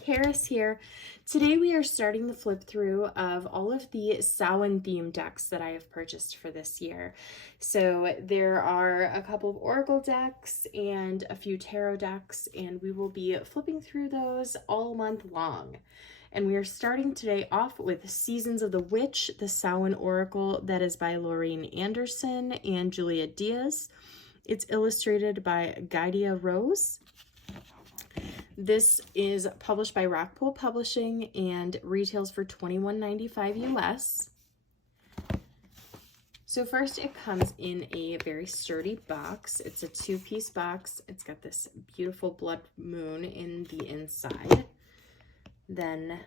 Karis here. Today we are starting the flip through of all of the Samhain theme decks that I have purchased for this year. So there are a couple of Oracle decks and a few tarot decks, and we will be flipping through those all month long. And we are starting today off with Seasons of the Witch, the Samhain Oracle that is by Laureen Anderson and Julia Diaz. It's illustrated by Guidebook Rose. This is published by Rockpool Publishing and retails for $21.95 US. So first it comes in a very sturdy box. It's a two-piece box. It's got this beautiful blood moon in the inside. Then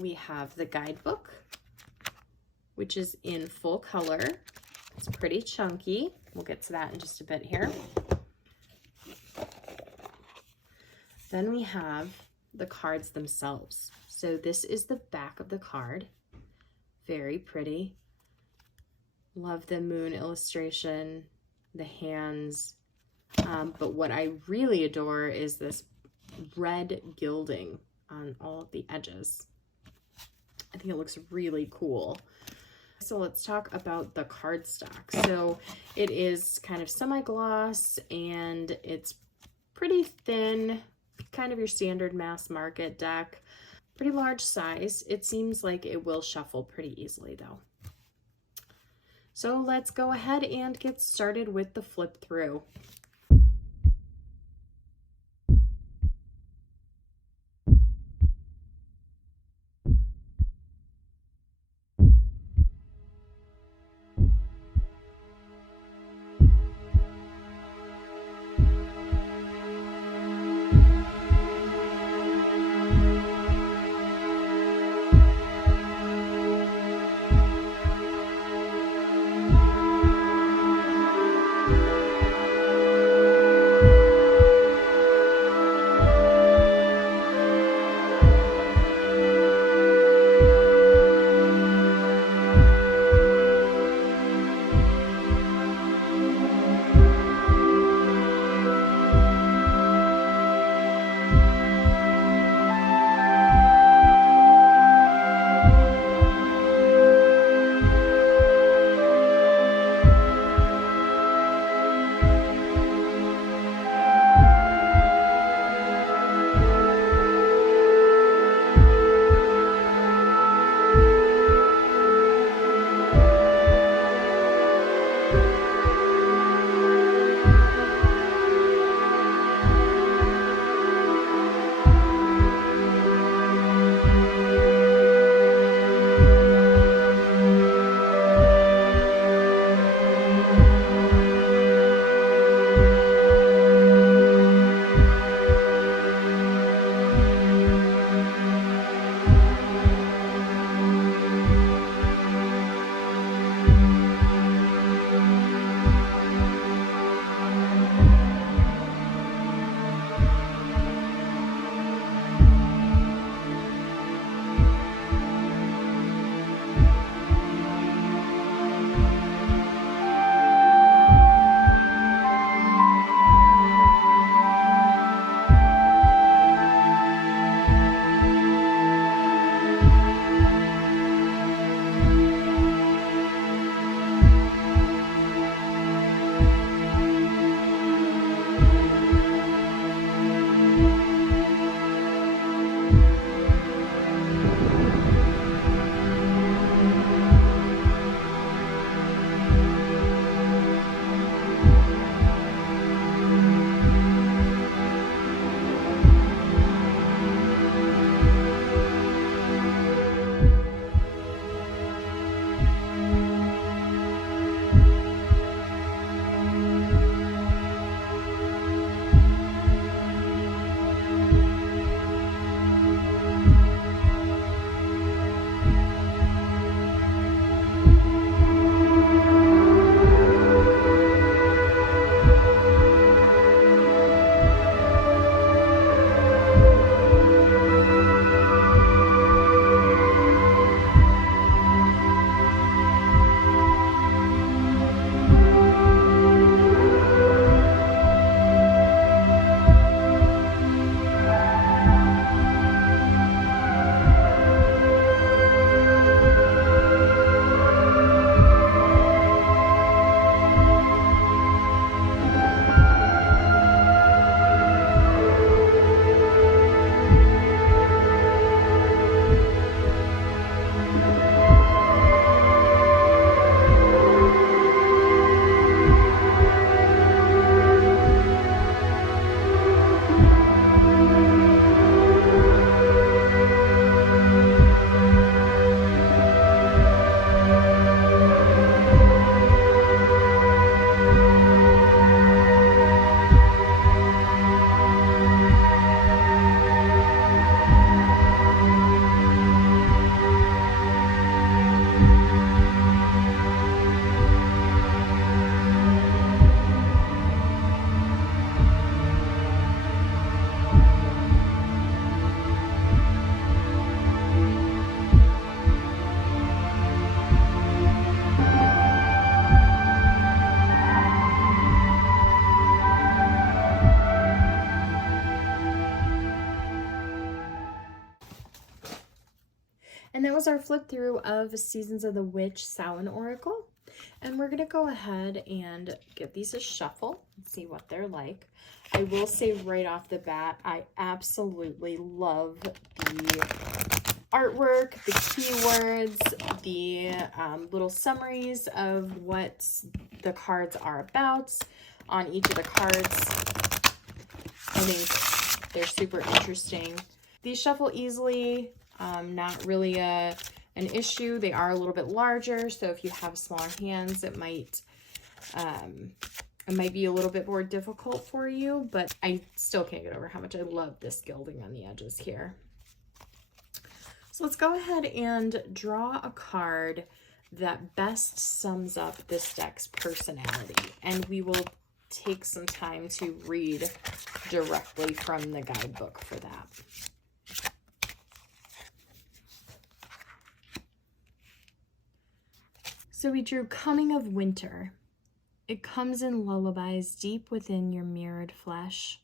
we have the guidebook, which is in full color. It's pretty chunky. We'll get to that in just a bit here. Then we have the cards themselves. So this is the back of the card. Very pretty. Love the moon illustration, the hands. But what I really adore is this red gilding on all of the edges. I think it looks really cool. So let's talk about the cardstock. So it is kind of semi-gloss and it's pretty thin, kind of your standard mass market deck. Pretty large size. It seems like it will shuffle pretty easily though. So let's go ahead and get started with the flip through. And that was our flip through of Seasons of the Witch Samhain Oracle. And we're going to go ahead and give these a shuffle and see what they're like. I will say right off the bat, I absolutely love the artwork, the keywords, the little summaries of what the cards are about on each of the cards. I think they're super interesting. These shuffle easily, not really an issue. They are a little bit larger, so if you have smaller hands, it might be a little bit more difficult for you, but I still can't get over how much I love this gilding on the edges here. So let's go ahead and draw a card that best sums up this deck's personality, and we will take some time to read directly from the guidebook for that. So we drew Coming of Winter. It comes in lullabies deep within your mirrored flesh.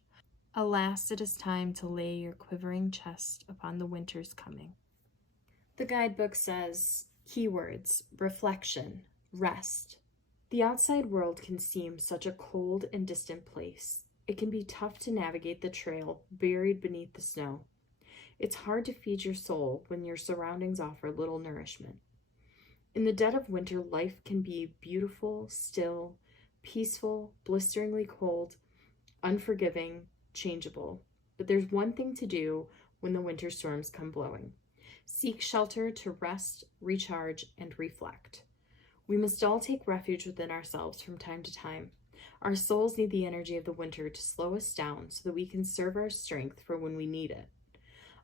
Alas, it is time to lay your quivering chest upon the winter's coming. The guidebook says, keywords, reflection, rest. The outside world can seem such a cold and distant place. It can be tough to navigate the trail buried beneath the snow. It's hard to feed your soul when your surroundings offer little nourishment. In the dead of winter, life can be beautiful, still, peaceful, blisteringly cold, unforgiving, changeable. But there's one thing to do when the winter storms come blowing. Seek shelter to rest, recharge, and reflect. We must all take refuge within ourselves from time to time. Our souls need the energy of the winter to slow us down so that we can serve our strength for when we need it.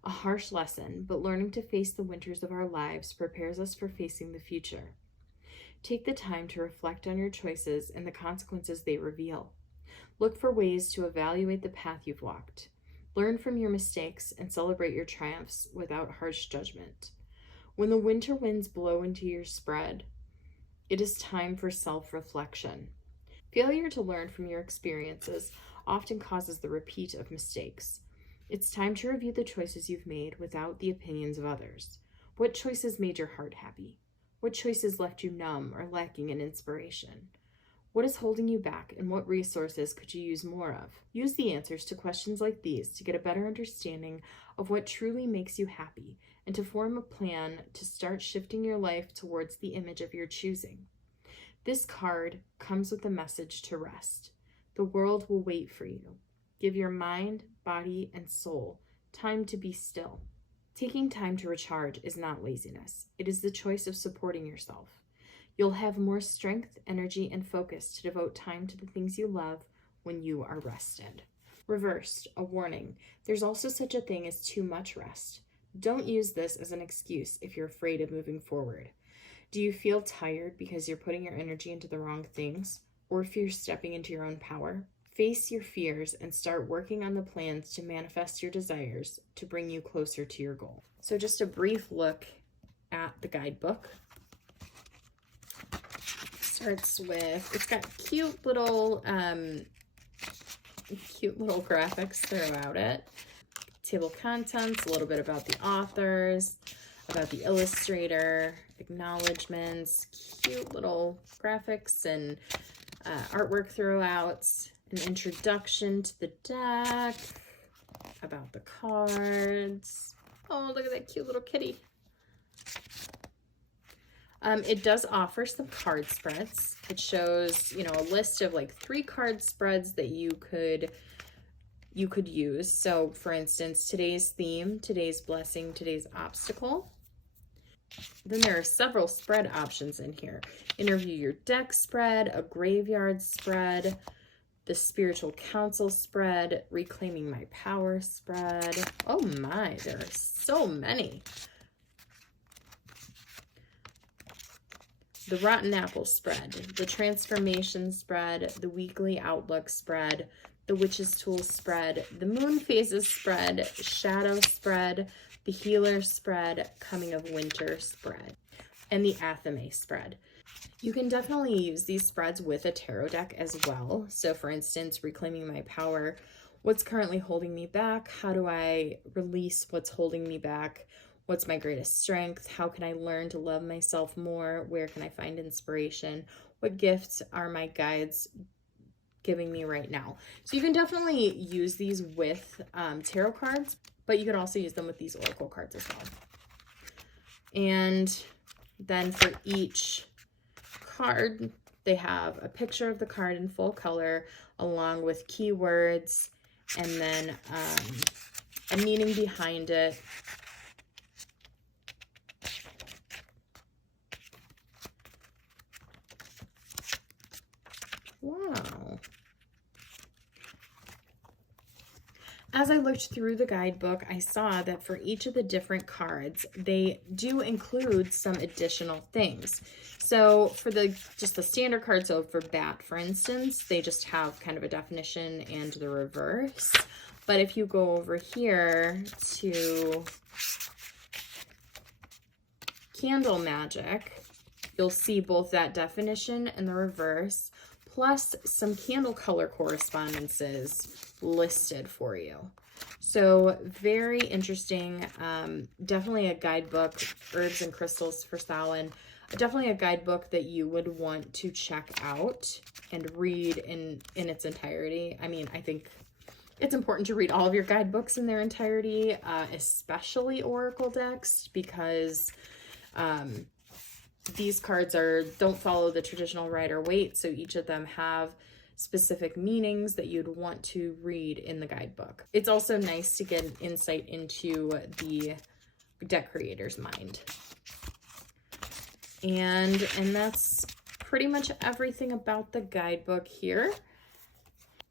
A harsh lesson, but learning to face the winters of our lives prepares us for facing the future. Take the time to reflect on your choices and the consequences they reveal. Look for ways to evaluate the path you've walked. Learn from your mistakes and celebrate your triumphs without harsh judgment. When the winter winds blow into your spread, it is time for self-reflection. Failure to learn from your experiences often causes the repeat of mistakes. It's time to review the choices you've made without the opinions of others. What choices made your heart happy? What choices left you numb or lacking in inspiration? What is holding you back, and what resources could you use more of? Use the answers to questions like these to get a better understanding of what truly makes you happy and to form a plan to start shifting your life towards the image of your choosing. This card comes with a message to rest. The world will wait for you. Give your mind, body, and soul time to be still. Taking time to recharge is not laziness. It is the choice of supporting yourself. You'll have more strength, energy, and focus to devote time to the things you love when you are rested. Reversed, a warning. There's also such a thing as too much rest. Don't use this as an excuse if you're afraid of moving forward. Do you feel tired because you're putting your energy into the wrong things, or fear stepping into your own power? Face your fears and start working on the plans to manifest your desires to bring you closer to your goal. So just a brief look at the guidebook. Starts with, it's got cute little graphics throughout it. Table of contents, a little bit about the authors, about the illustrator, acknowledgements, cute little graphics and artwork throughout, an introduction to the deck, about the cards. Oh, look at that cute little kitty. It does offer some card spreads. It shows, a list of like 3 card spreads that you could use. So for instance, today's theme, today's blessing, today's obstacle. Then there are several spread options in here. Interview your deck spread, a graveyard spread, the spiritual council spread, reclaiming my power spread. Oh my, there are so many. The rotten apple spread, the transformation spread, the weekly outlook spread, the witch's tool spread, the moon phases spread, shadow spread, the healer spread, coming of winter spread, and the athame spread. You can definitely use these spreads with a tarot deck as well. So for instance, reclaiming my power, what's currently holding me back? How do I release what's holding me back? What's my greatest strength? How can I learn to love myself more? Where can I find inspiration? What gifts are my guides giving me right now? So you can definitely use these with tarot cards, but you can also use them with these oracle cards as well. And then for each card, they have a picture of the card in full color along with keywords and then a meaning behind it. Wow. As I looked through the guidebook, I saw that for each of the different cards, they do include some additional things. So for just the standard card, so for bat, for instance, they just have kind of a definition and the reverse. But if you go over here to Candle Magic, you'll see both that definition and the reverse, plus some candle color correspondences listed for you. So very interesting. Definitely a guidebook, Herbs and Crystals for Samhain. Definitely a guidebook that you would want to check out and read in its entirety. I mean, I think it's important to read all of your guidebooks in their entirety, especially Oracle decks, because these cards don't follow the traditional Rider-Waite, so each of them have specific meanings that you'd want to read in the guidebook. It's also nice to get an insight into the deck creator's mind. And that's pretty much everything about the guidebook here.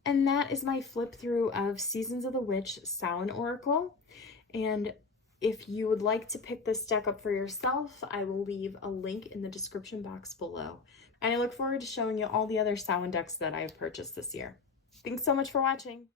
And that is my flip through of Seasons of the Witch Samhain Oracle. And if you would like to pick this deck up for yourself, I will leave a link in the description box below. And I look forward to showing you all the other Samhain decks that I've purchased this year. Thanks so much for watching.